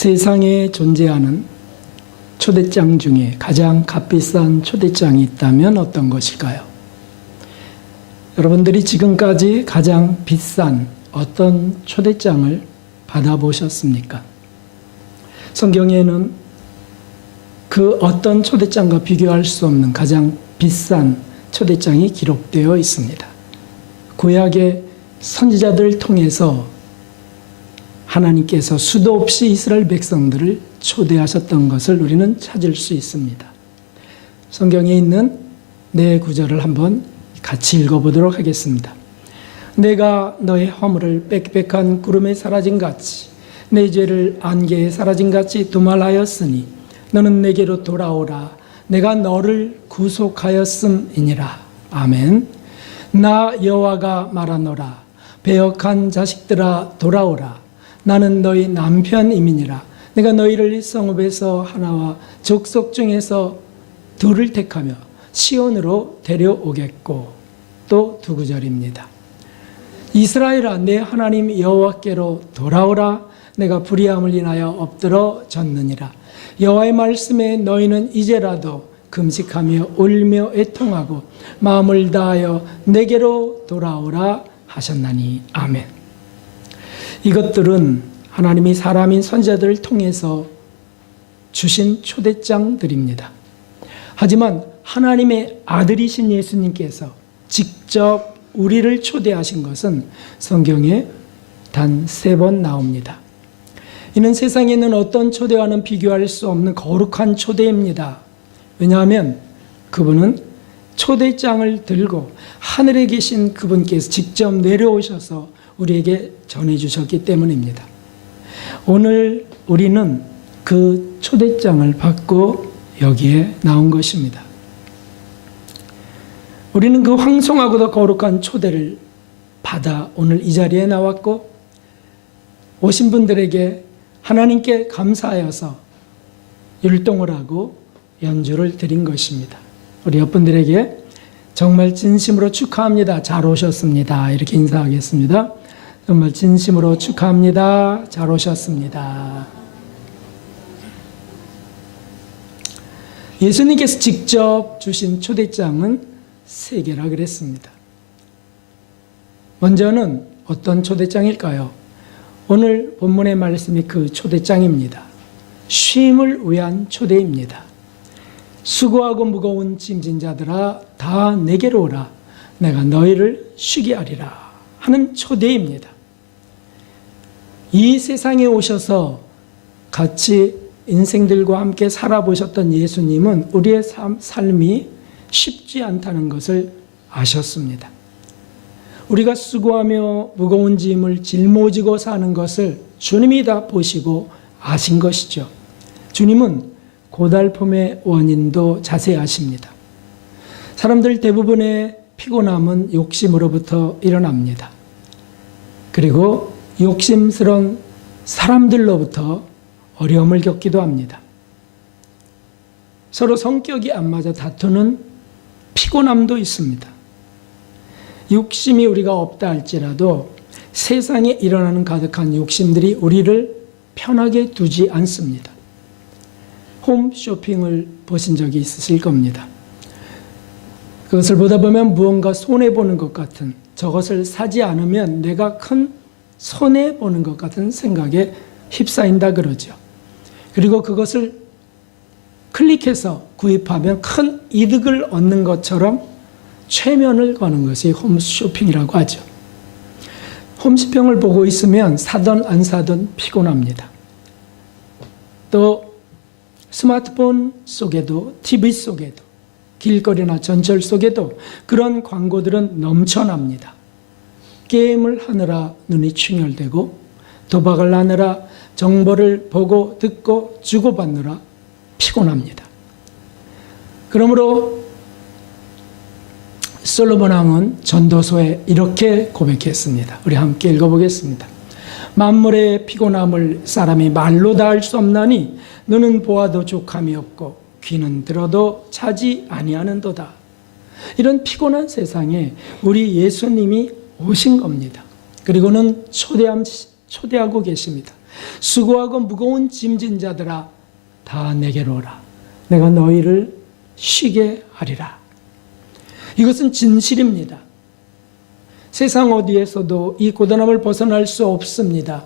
세상에 존재하는 초대장 중에 가장 값비싼 초대장이 있다면 어떤 것일까요? 여러분들이 지금까지 가장 비싼 어떤 초대장을 받아보셨습니까? 성경에는 그 어떤 초대장과 비교할 수 없는 가장 비싼 초대장이 기록되어 있습니다. 구약의 선지자들을 통해서 하나님께서 수도 없이 이스라엘 백성들을 초대하셨던 것을 우리는 찾을 수 있습니다. 성경에 있는 네 구절을 한번 같이 읽어보도록 하겠습니다. 내가 너의 허물을 빽빽한 구름에 사라진같이 내 죄를 안개에 사라진같이 두말하였으니 너는 내게로 돌아오라. 내가 너를 구속하였음이니라. 아멘. 나 여호와가 말하노라. 배역한 자식들아 돌아오라. 나는 너희 남편임이니라. 내가 너희를 성읍에서 하나와 족속 중에서 둘을 택하며 시온으로 데려오겠고. 또 두 구절입니다. 이스라엘아 내 하나님 여호와께로 돌아오라. 내가 불의함을 인하여 엎드러 졌느니라. 여호와의 말씀에 너희는 이제라도 금식하며 울며 애통하고 마음을 다하여 내게로 돌아오라 하셨나니. 아멘. 이것들은 하나님이 사람인 선지자들을 통해서 주신 초대장들입니다. 하지만 하나님의 아들이신 예수님께서 직접 우리를 초대하신 것은 성경에 단 3번 나옵니다. 이는 세상에 있는 어떤 초대와는 비교할 수 없는 거룩한 초대입니다. 왜냐하면 그분은 초대장을 들고 하늘에 계신 그분께서 직접 내려오셔서 우리에게 전해주셨기 때문입니다. 오늘 우리는 그 초대장을 받고 여기에 나온 것입니다. 우리는 그 황송하고도 거룩한 초대를 받아 오늘 이 자리에 나왔고, 오신 분들에게 하나님께 감사하여서 율동을 하고 연주를 드린 것입니다. 우리 옆분들에게 정말 진심으로 축하합니다. 잘 오셨습니다. 이렇게 인사하겠습니다. 정말 진심으로 축하합니다. 잘 오셨습니다. 예수님께서 직접 주신 초대장은 3개라 그랬습니다. 먼저는 어떤 초대장일까요? 오늘 본문의 말씀이 그 초대장입니다. 쉼을 위한 초대입니다. 수고하고 무거운 짐진 자들아 다 내게로 오라. 내가 너희를 쉬게 하리라 하는 초대입니다. 이 세상에 오셔서 같이 인생들과 함께 살아보셨던 예수님은 우리의 삶이 쉽지 않다는 것을 아셨습니다. 우리가 수고하며 무거운 짐을 짊어지고 사는 것을 주님이 다 보시고 아신 것이죠. 주님은 고달픔의 원인도 자세히 아십니다. 사람들 대부분의 피곤함은 욕심으로부터 일어납니다. 그리고 욕심스러운 사람들로부터 어려움을 겪기도 합니다. 서로 성격이 안 맞아 다투는 피곤함도 있습니다. 욕심이 우리가 없다 할지라도 세상에 일어나는 가득한 욕심들이 우리를 편하게 두지 않습니다. 홈쇼핑을 보신 적이 있으실 겁니다. 그것을 보다 보면 무언가 손해보는 것 같은, 저것을 사지 않으면 내가 큰 손해보는 것 같은 생각에 휩싸인다 그러죠. 그리고 그것을 클릭해서 구입하면 큰 이득을 얻는 것처럼 최면을 거는 것이 홈쇼핑이라고 하죠. 홈쇼핑을 보고 있으면 사든 안 사든 피곤합니다. 또 스마트폰 속에도 TV 속에도 길거리나 전철 속에도 그런 광고들은 넘쳐납니다. 게임을 하느라 눈이 충혈되고 도박을 하느라 정보를 보고 듣고 주고받느라 피곤합니다. 그러므로 솔로몬 왕은 전도서에 이렇게 고백했습니다. 우리 함께 읽어보겠습니다. 만물의 피곤함을 사람이 말로 다 할 수 없나니 눈은 보아도 족함이 없고 귀는 들어도 차지 아니하는도다. 이런 피곤한 세상에 우리 예수님이 오신 겁니다. 그리고는 초대하고 계십니다. 수고하고 무거운 짐진 자들아 다 내게로 오라. 내가 너희를 쉬게 하리라. 이것은 진실입니다. 세상 어디에서도 이 고단함을 벗어날 수 없습니다.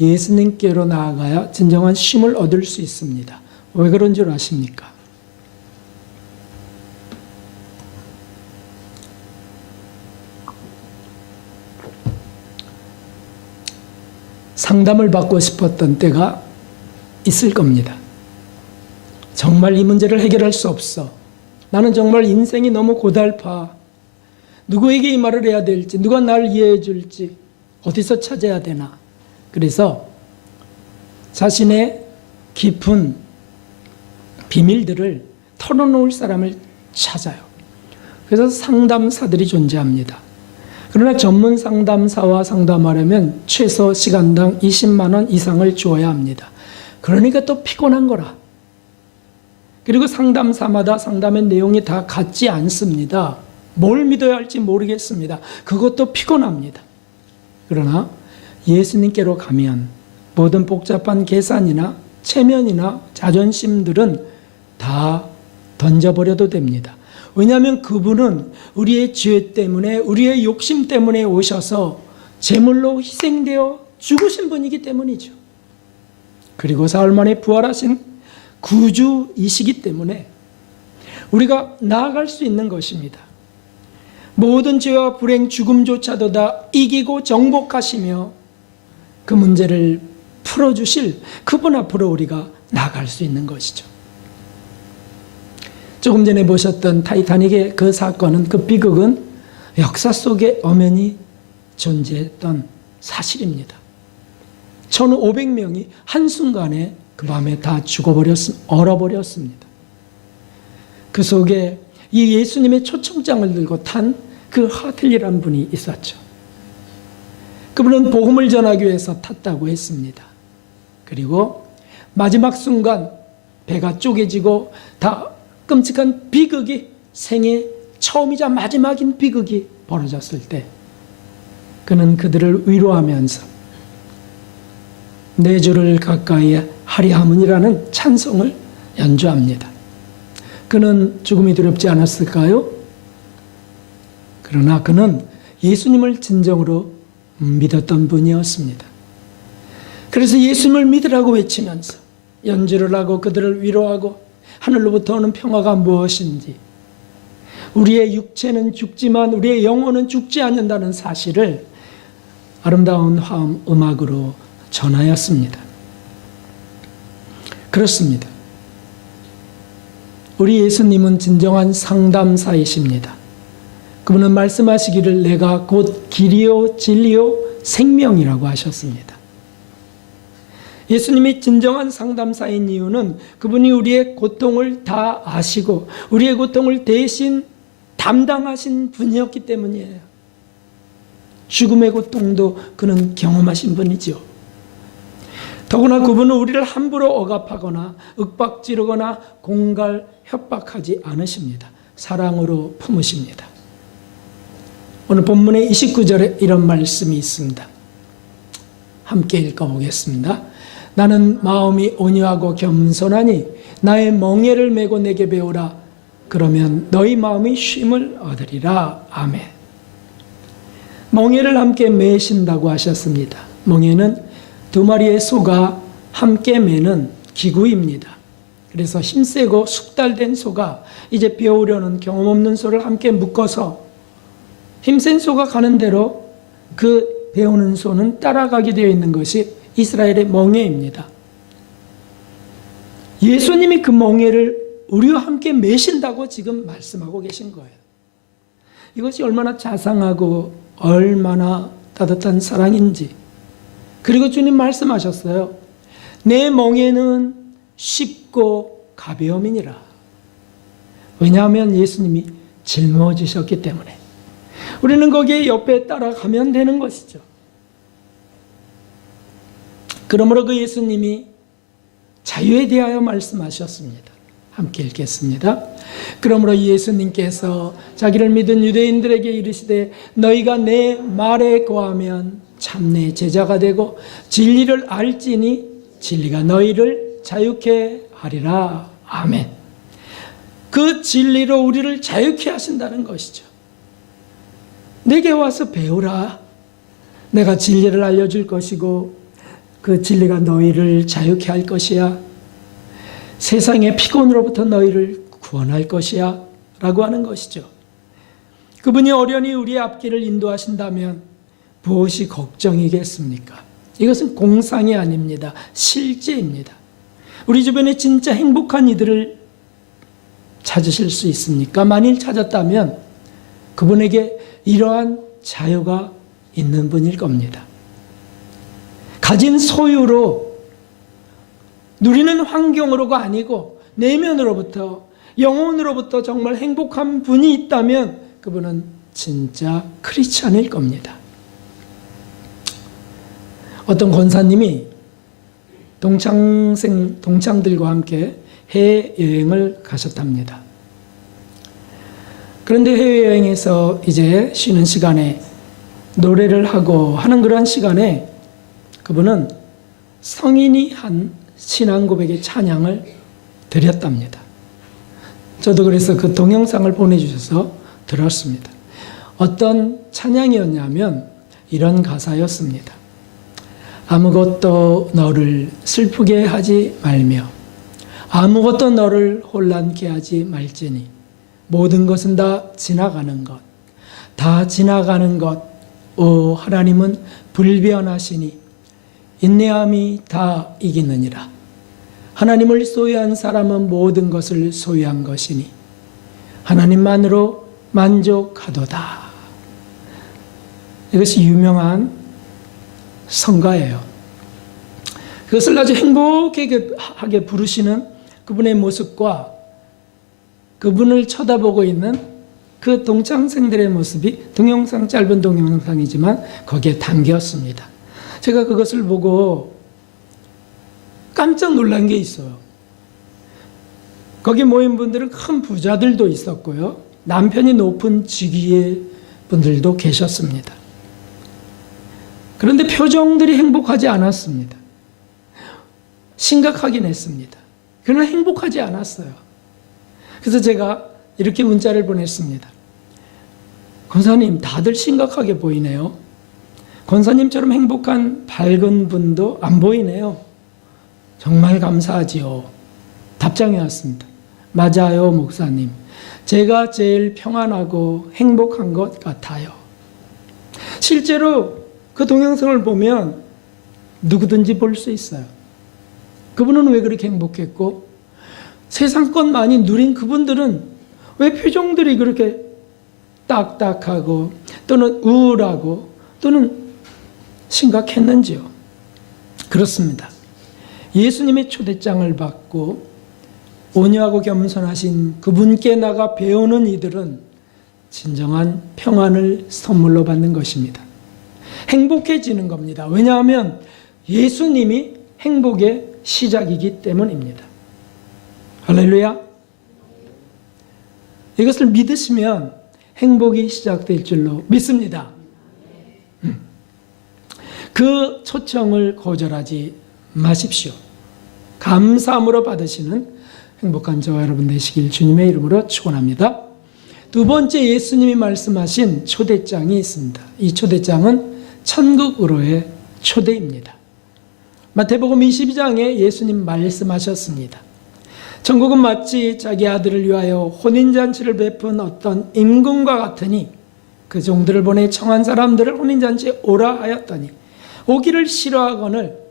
예수님께로 나아가야 진정한 쉼을 얻을 수 있습니다. 왜 그런 줄 아십니까? 상담을 받고 싶었던 때가 있을 겁니다. 정말 이 문제를 해결할 수 없어. 나는 정말 인생이 너무 고달파. 누구에게 이 말을 해야 될지, 누가 날 이해해 줄지, 어디서 찾아야 되나. 그래서 자신의 깊은 비밀들을 털어놓을 사람을 찾아요. 그래서 상담사들이 존재합니다. 그러나 전문 상담사와 상담하려면 최소 시간당 20만 원 이상을 주어야 합니다. 그러니까 또 피곤한 거라. 그리고 상담사마다 상담의 내용이 다 같지 않습니다. 뭘 믿어야 할지 모르겠습니다. 그것도 피곤합니다. 그러나 예수님께로 가면 모든 복잡한 계산이나 체면이나 자존심들은 다 던져버려도 됩니다. 왜냐하면 그분은 우리의 죄 때문에, 우리의 욕심 때문에 오셔서 제물로 희생되어 죽으신 분이기 때문이죠. 그리고 사흘 만에 부활하신 구주이시기 때문에 우리가 나아갈 수 있는 것입니다. 모든 죄와 불행, 죽음조차도 다 이기고 정복하시며 그 문제를 풀어주실 그분 앞으로 우리가 나아갈 수 있는 것이죠. 조금 전에 보셨던 타이타닉의 그 사건은, 그 비극은 역사 속에 엄연히 존재했던 사실입니다. 1,500명이 한순간에 그 밤에 다 얼어버렸습니다. 그 속에 이 예수님의 초청장을 들고 탄 그 하틀리라는 분이 있었죠. 그분은 복음을 전하기 위해서 탔다고 했습니다. 그리고 마지막 순간 배가 쪼개지고 다 끔찍한 비극이, 생애 처음이자 마지막인 비극이 벌어졌을 때 그는 그들을 위로하면서 내 주를 가까이 하리함이라는 찬송을 연주합니다. 그는 죽음이 두렵지 않았을까요? 그러나 그는 예수님을 진정으로 믿었던 분이었습니다. 그래서 예수님을 믿으라고 외치면서 연주를 하고 그들을 위로하고 하늘로부터 오는 평화가 무엇인지, 우리의 육체는 죽지만 우리의 영혼은 죽지 않는다는 사실을 아름다운 화음 음악으로 전하였습니다. 그렇습니다. 우리 예수님은 진정한 상담사이십니다. 그분은 말씀하시기를 내가 곧 길이요 진리요 생명이라고 하셨습니다. 예수님이 진정한 상담사인 이유는 그분이 우리의 고통을 다 아시고 우리의 고통을 대신 담당하신 분이었기 때문이에요. 죽음의 고통도 그는 경험하신 분이죠. 더구나 그분은 우리를 함부로 억압하거나 윽박지르거나 공갈, 협박하지 않으십니다. 사랑으로 품으십니다. 오늘 본문의 29절에 이런 말씀이 있습니다. 함께 읽어보겠습니다. 나는 마음이 온유하고 겸손하니 나의 멍에를 메고 내게 배우라. 그러면 너희 마음이 쉼을 얻으리라. 아멘. 멍에를 함께 메신다고 하셨습니다. 멍에는 두 마리의 소가 함께 매는 기구입니다. 그래서 힘세고 숙달된 소가 이제 배우려는 경험 없는 소를 함께 묶어서 힘센 소가 가는 대로 그 배우는 소는 따라가게 되어 있는 것이 이스라엘의 멍에입니다. 예수님이 그 멍에를 우리와 함께 메신다고 지금 말씀하고 계신 거예요. 이것이 얼마나 자상하고 얼마나 따뜻한 사랑인지. 그리고 주님 말씀하셨어요. 내 멍에는 쉽고 가벼움이니라. 왜냐하면 예수님이 짊어지셨기 때문에. 우리는 거기에 옆에 따라가면 되는 것이죠. 그러므로 그 예수님이 자유에 대하여 말씀하셨습니다. 함께 읽겠습니다. 그러므로 예수님께서 자기를 믿은 유대인들에게 이르시되 너희가 내 말에 거하면 참내 제자가 되고 진리를 알지니 진리가 너희를 자유케 하리라. 아멘. 그 진리로 우리를 자유케 하신다는 것이죠. 내게 와서 배우라. 내가 진리를 알려줄 것이고 그 진리가 너희를 자유케 할 것이야. 세상의 피곤으로부터 너희를 구원할 것이야 라고 하는 것이죠. 그분이 어련히 우리의 앞길을 인도하신다면 무엇이 걱정이겠습니까? 이것은 공상이 아닙니다. 실제입니다. 우리 주변에 진짜 행복한 이들을 찾으실 수 있습니까? 만일 찾았다면 그분에게 이러한 자유가 있는 분일 겁니다. 가진 소유로 누리는 환경으로가 아니고 내면으로부터 영혼으로부터 정말 행복한 분이 있다면 그분은 진짜 크리스찬일 겁니다. 어떤 권사님이 동창들과 함께 해외여행을 가셨답니다. 그런데 해외여행에서 이제 쉬는 시간에 노래를 하고 하는 그러한 시간에 그분은 성인이 한 신앙 고백의 찬양을 드렸답니다. 저도 그래서 그 동영상을 보내주셔서 들었습니다. 어떤 찬양이었냐면 이런 가사였습니다. 아무것도 너를 슬프게 하지 말며 아무것도 너를 혼란케 하지 말지니 모든 것은 다 지나가는 것, 다 지나가는 것. 오 하나님은 불변하시니 인내함이 다 이기느니라. 하나님을 소유한 사람은 모든 것을 소유한 것이니 하나님만으로 만족하도다. 이것이 유명한 성가예요. 그것을 아주 행복하게 부르시는 그분의 모습과 그분을 쳐다보고 있는 그 동창생들의 모습이 짧은 동영상이지만 거기에 담겼습니다. 제가 그것을 보고 깜짝 놀란 게 있어요. 거기 모인 분들은 큰 부자들도 있었고요. 남편이 높은 직위의 분들도 계셨습니다. 그런데 표정들이 행복하지 않았습니다. 심각하긴 했습니다. 그러나 행복하지 않았어요. 그래서 제가 이렇게 문자를 보냈습니다. 권사님, 다들 심각하게 보이네요. 권사님처럼 행복한 밝은 분도 안 보이네요. 정말 감사하지요. 답장이 왔습니다. 맞아요, 목사님. 제가 제일 평안하고 행복한 것 같아요. 실제로 그 동영상을 보면 누구든지 볼 수 있어요. 그분은 왜 그렇게 행복했고 세상 것 많이 누린 그분들은 왜 표정들이 그렇게 딱딱하고 또는 우울하고 또는 심각했는지요? 그렇습니다. 예수님의 초대장을 받고 온유하고 겸손하신 그분께 나가 배우는 이들은 진정한 평안을 선물로 받는 것입니다. 행복해지는 겁니다. 왜냐하면 예수님이 행복의 시작이기 때문입니다. 할렐루야. 이것을 믿으시면 행복이 시작될 줄로 믿습니다. 그 초청을 거절하지 마십시오. 감사함으로 받으시는 행복한 저와 여러분 되시길 주님의 이름으로 축원합니다. 두 번째, 예수님이 말씀하신 초대장이 있습니다. 이 초대장은 천국으로의 초대입니다. 마태복음 22장에 예수님 말씀하셨습니다. 천국은 마치 자기 아들을 위하여 혼인잔치를 베푼 어떤 임금과 같으니 그 종들을 보내 청한 사람들을 혼인잔치에 오라 하였더니 오기를 싫어하거늘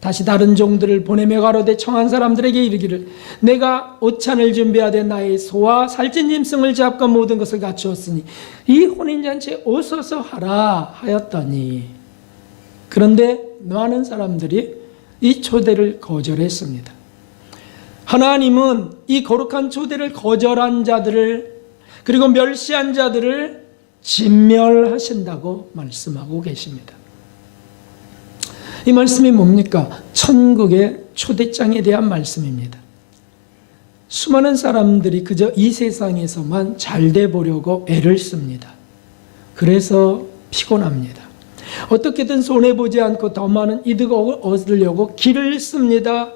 다시 다른 종들을 보내며 가로되 청한 사람들에게 이르기를 내가 오찬을 준비하되 나의 소와 살찐 짐승을 잡고 모든 것을 갖추었으니 이 혼인잔치에 오소서 하라 하였더니 그런데 많은 사람들이 이 초대를 거절했습니다. 하나님은 이 거룩한 초대를 거절한 자들을 그리고 멸시한 자들을 진멸하신다고 말씀하고 계십니다. 이 말씀이 뭡니까? 천국의 초대장에 대한 말씀입니다. 수많은 사람들이 그저 이 세상에서만 잘돼 보려고 애를 씁니다. 그래서 피곤합니다. 어떻게든 손해보지 않고 더 많은 이득을 얻으려고 길을 씁니다.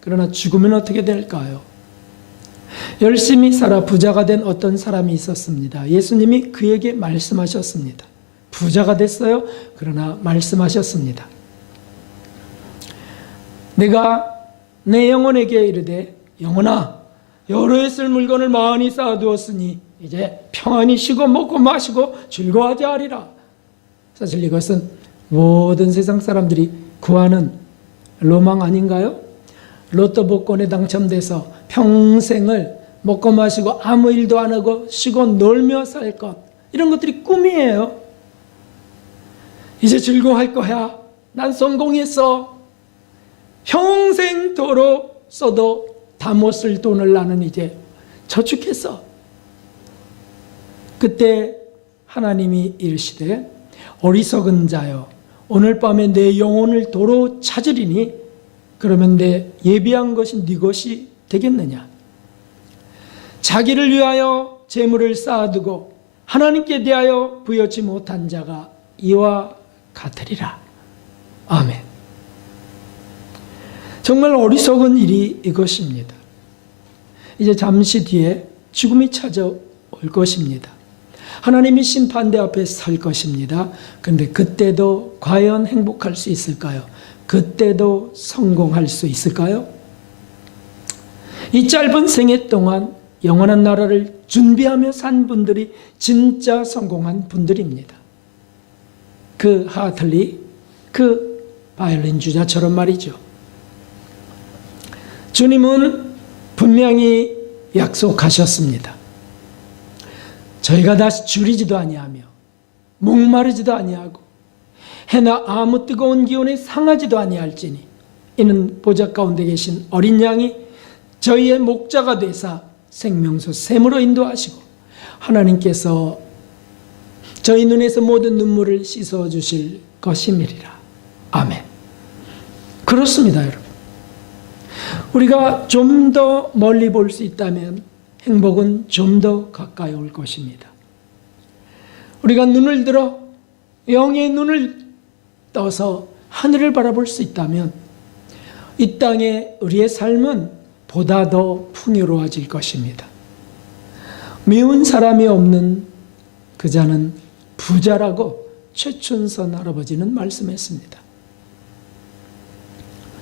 그러나 죽으면 어떻게 될까요? 열심히 살아 부자가 된 어떤 사람이 있었습니다. 예수님이 그에게 말씀하셨습니다. 부자가 됐어요. 그러나 말씀하셨습니다. 내가 내 영혼에게 이르되 영혼아 여러 해 쓸 물건을 많이 쌓아두었으니 이제 평안히 쉬고 먹고 마시고 즐거워하지 하리라. 사실 이것은 모든 세상 사람들이 구하는 로망 아닌가요? 로또 복권에 당첨돼서 평생을 먹고 마시고 아무 일도 안 하고 쉬고 놀며 살 것, 이런 것들이 꿈이에요. 이제 즐거워할 거야. 난 성공했어. 평생 도로 써도 다 못 쓸 돈을 나는 이제 저축했어. 그때 하나님이 이르시되 어리석은 자여 오늘 밤에 내 영혼을 도로 찾으리니 그러면 내 예비한 것이 네 것이 되겠느냐. 자기를 위하여 재물을 쌓아두고 하나님께 대하여 부여치 못한 자가 이와 같으리라. 아멘. 정말 어리석은 일이 이것입니다. 이제 잠시 뒤에 죽음이 찾아올 것입니다. 하나님이 심판대 앞에 설 것입니다. 그런데 그때도 과연 행복할 수 있을까요? 그때도 성공할 수 있을까요? 이 짧은 생애 동안 영원한 나라를 준비하며 산 분들이 진짜 성공한 분들입니다. 그 하틀리, 그 바이올린 주자처럼 말이죠. 주님은 분명히 약속하셨습니다. 저희가 다시 줄이지도 아니하며 목마르지도 아니하고 해나 아무 뜨거운 기온에 상하지도 아니할지니 이는 보좌 가운데 계신 어린 양이 저희의 목자가 되사 생명수 샘으로 인도하시고 하나님께서 저희 눈에서 모든 눈물을 씻어주실 것임이리라. 아멘. 그렇습니다, 여러분. 우리가 좀 더 멀리 볼 수 있다면 행복은 좀 더 가까이 올 것입니다. 우리가 눈을 들어 영의 눈을 떠서 하늘을 바라볼 수 있다면 이 땅에 우리의 삶은 보다 더 풍요로워질 것입니다. 미운 사람이 없는 그 자는 부자라고 최춘선 할아버지는 말씀했습니다.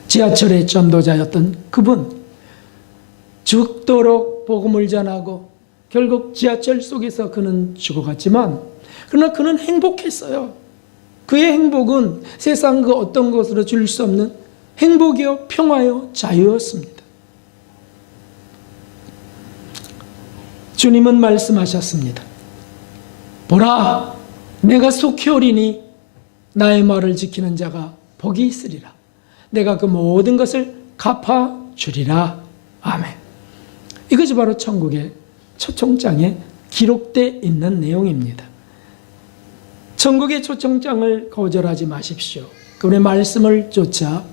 지하철의 전도자였던 그분, 죽도록 복음을 전하고 결국 지하철 속에서 그는 죽어갔지만 그러나 그는 행복했어요. 그의 행복은 세상 그 어떤 것으로 줄 수 없는 행복이요 평화요 자유였습니다. 주님은 말씀하셨습니다. 보라, 내가 속히 오리니 나의 말을 지키는 자가 복이 있으리라. 내가 그 모든 것을 갚아주리라. 아멘. 이것이 바로 천국의 초청장에 기록되어 있는 내용입니다. 천국의 초청장을 거절하지 마십시오. 그분의 말씀을 쫓아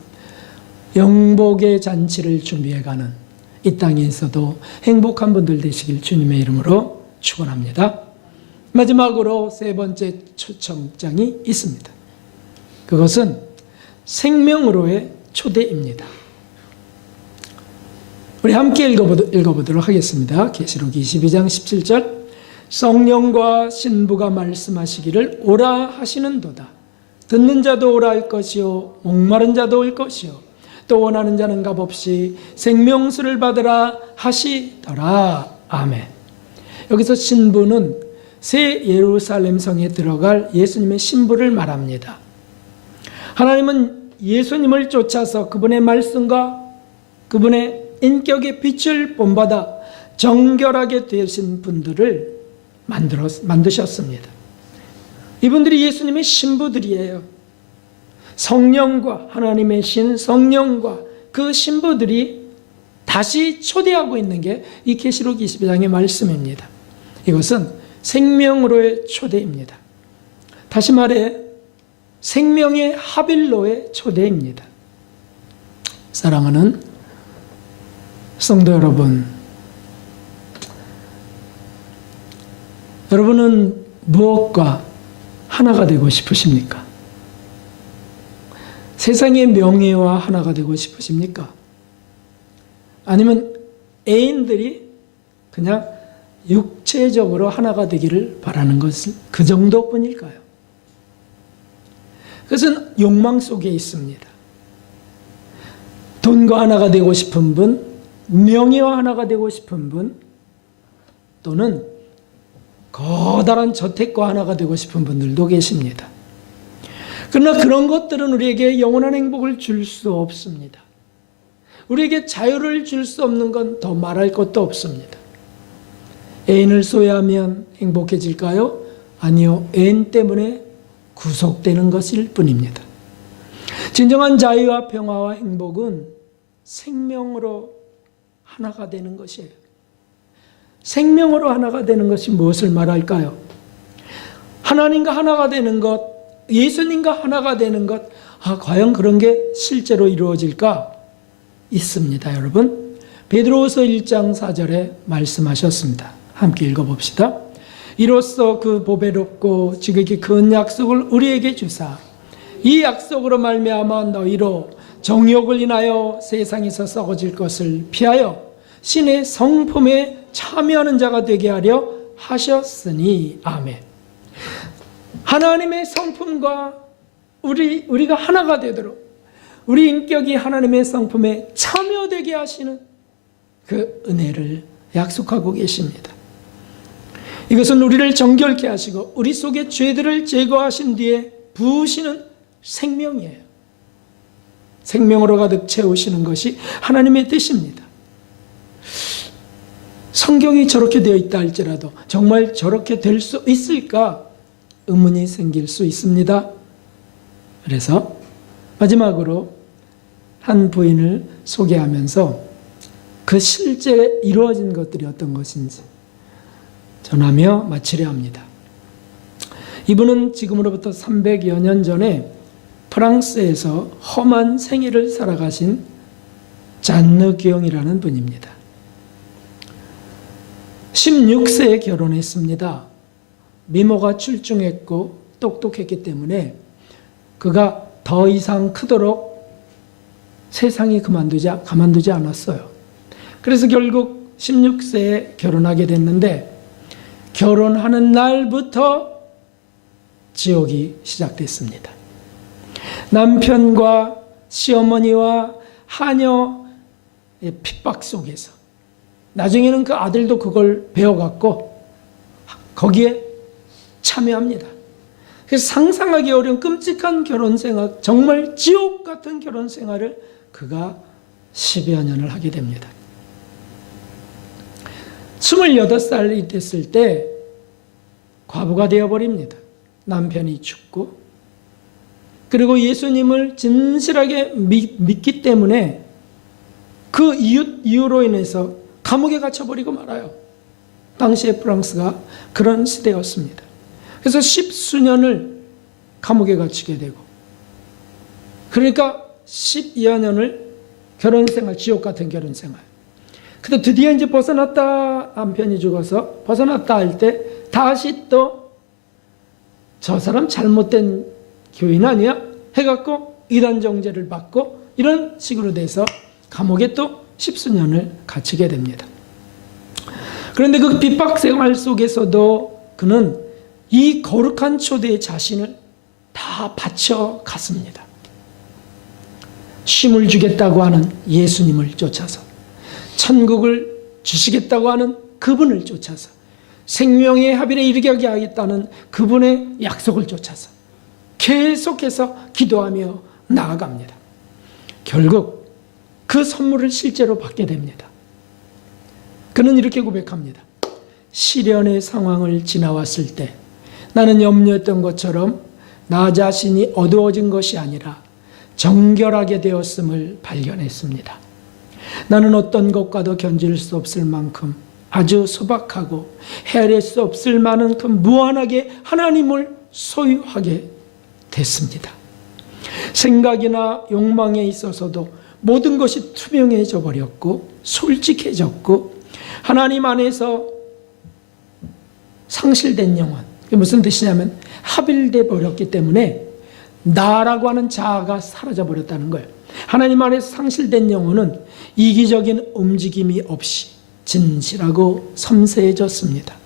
영복의 잔치를 준비해가는 이 땅에서도 행복한 분들 되시길 주님의 이름으로 축원합니다. 마지막으로 세 번째 초청장이 있습니다. 그것은 생명으로의 초대입니다. 우리 함께 읽어보도록 하겠습니다. 계시록 22장 17절. 성령과 신부가 말씀하시기를 오라 하시는도다. 듣는 자도 오라 할 것이요 목마른 자도 올 것이요 또 원하는 자는 값없이 생명수를 받으라 하시더라. 아멘. 여기서 신부는 새 예루살렘 성에 들어갈 예수님의 신부를 말합니다. 하나님은 예수님을 쫓아서 그분의 말씀과 그분의 인격의 빛을 본받아 정결하게 되신 분들을 만드셨습니다. 이분들이 예수님의 신부들이에요. 성령과 하나님의 신 성령과 그 신부들이 다시 초대하고 있는 게 이 계시록 22장의 말씀입니다. 이것은 생명으로의 초대입니다. 다시 말해 생명의 하빌로의 초대입니다. 사랑하는 성도 여러분, 여러분은 무엇과 하나가 되고 싶으십니까? 세상의 명예와 하나가 되고 싶으십니까? 아니면 애인들이 그냥 육체적으로 하나가 되기를 바라는 것은 그 정도뿐일까요? 그것은 욕망 속에 있습니다. 돈과 하나가 되고 싶은 분, 명예와 하나가 되고 싶은 분, 또는 커다란 저택과 하나가 되고 싶은 분들도 계십니다. 그러나 그런 것들은 우리에게 영원한 행복을 줄 수 없습니다. 우리에게 자유를 줄 수 없는 건 더 말할 것도 없습니다. 애인을 소유하면 행복해질까요? 아니요. 애인 때문에 구속되는 것일 뿐입니다. 진정한 자유와 평화와 행복은 생명으로 하나가 되는 것이에요. 생명으로 하나가 되는 것이 무엇을 말할까요? 하나님과 하나가 되는 것, 예수님과 하나가 되는 것, 과연 그런 게 실제로 이루어질까? 있습니다, 여러분. 베드로후서 1장 4절에 말씀하셨습니다. 함께 읽어봅시다. 이로써 그 보배롭고 지극히 큰 약속을 우리에게 주사 이 약속으로 말미암아 너희로 정욕을 인하여 세상에서 썩어질 것을 피하여 신의 성품에 참여하는 자가 되게 하려 하셨으니. 아멘. 하나님의 성품과 우리가 하나가 되도록 우리 인격이 하나님의 성품에 참여되게 하시는 그 은혜를 약속하고 계십니다. 이것은 우리를 정결케 하시고 우리 속의 죄들을 제거하신 뒤에 부으시는 생명이에요. 생명으로 가득 채우시는 것이 하나님의 뜻입니다. 성경이 저렇게 되어 있다 할지라도 정말 저렇게 될 수 있을까 의문이 생길 수 있습니다. 그래서 마지막으로 한 부인을 소개하면서 그 실제 이루어진 것들이 어떤 것인지 전하며 마치려 합니다. 이분은 지금으로부터 300여 년 전에 프랑스에서 험한 생애를 살아가신 잔느 기용이라는 분입니다. 16세에 결혼했습니다. 미모가 출중했고 똑똑했기 때문에 그가 더 이상 크도록 세상이 가만두지 않았어요. 그래서 결국 16세에 결혼하게 됐는데 결혼하는 날부터 지옥이 시작됐습니다. 남편과 시어머니와 하녀의 핍박 속에서 나중에는 그 아들도 그걸 배워갖고 거기에 참여합니다. 그래서 상상하기 어려운 끔찍한 결혼생활, 정말 지옥 같은 결혼생활을 그가 10여 년을 하게 됩니다. 28살이 됐을 때 과부가 되어버립니다. 남편이 죽고 그리고 예수님을 진실하게 믿기 때문에 그 이유로 인해서 감옥에 갇혀버리고 말아요. 당시에 프랑스가 그런 시대였습니다. 그래서 10수년을 감옥에 갇히게 되고 그러니까 10여 년을 결혼생활, 지옥 같은 결혼생활. 근데 드디어 이제 벗어났다, 남편이 죽어서 벗어났다 할 때 다시 또 저 사람 잘못된 교인 아니야? 해갖고 이단정죄를 받고 이런 식으로 돼서 감옥에 또 10수년을 갇히게 됩니다. 그런데 그 핍박 생활 속에서도 그는 이 거룩한 초대의 자신을 다 바쳐 갔습니다. 쉼을 주겠다고 하는 예수님을 쫓아서, 천국을 주시겠다고 하는 그분을 쫓아서, 생명의 합일에 이르게 하겠다는 그분의 약속을 쫓아서 계속해서 기도하며 나아갑니다. 결국 그 선물을 실제로 받게 됩니다. 그는 이렇게 고백합니다. 시련의 상황을 지나왔을 때 나는 염려했던 것처럼 나 자신이 어두워진 것이 아니라 정결하게 되었음을 발견했습니다. 나는 어떤 것과도 견질 수 없을 만큼 아주 소박하고 헤아릴 수 없을 만큼 무한하게 하나님을 소유하게 됐습니다. 생각이나 욕망에 있어서도 모든 것이 투명해져 버렸고 솔직해졌고 하나님 안에서 상실된 영혼, 그게 무슨 뜻이냐면 합일돼 버렸기 때문에 나라고 하는 자아가 사라져 버렸다는 거예요. 하나님 안에서 상실된 영혼은 이기적인 움직임이 없이 진실하고 섬세해졌습니다.